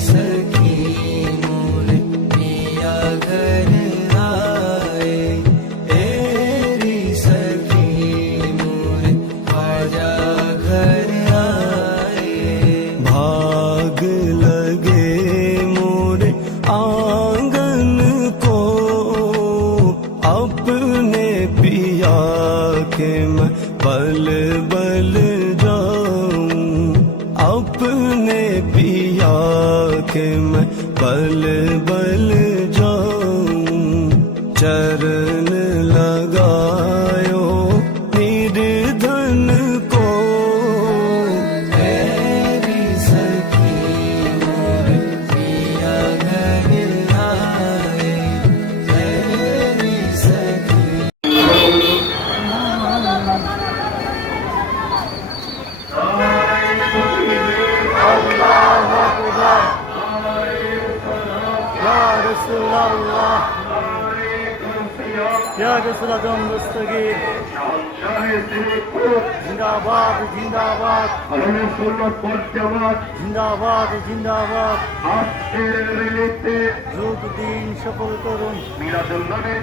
सखी मोरे पिया घर आए, तेरी सखी मोरे आजा घर आए। भाग लगे मोरे आंगन को, अपने पिया के मैं बल बल जाऊं, अपने पिया के मैं बल बल जाऊं। चरण लगायो निर्धन को, तेरी सखी मोरे पिया घर आए, तेरी सखी। Ya Resulallah Mustaqim Zindabad Zindabad Zindabad Zindabad আজকের রিলিতে যোগ দিন সফল করুন। মিলাদুন্নবীর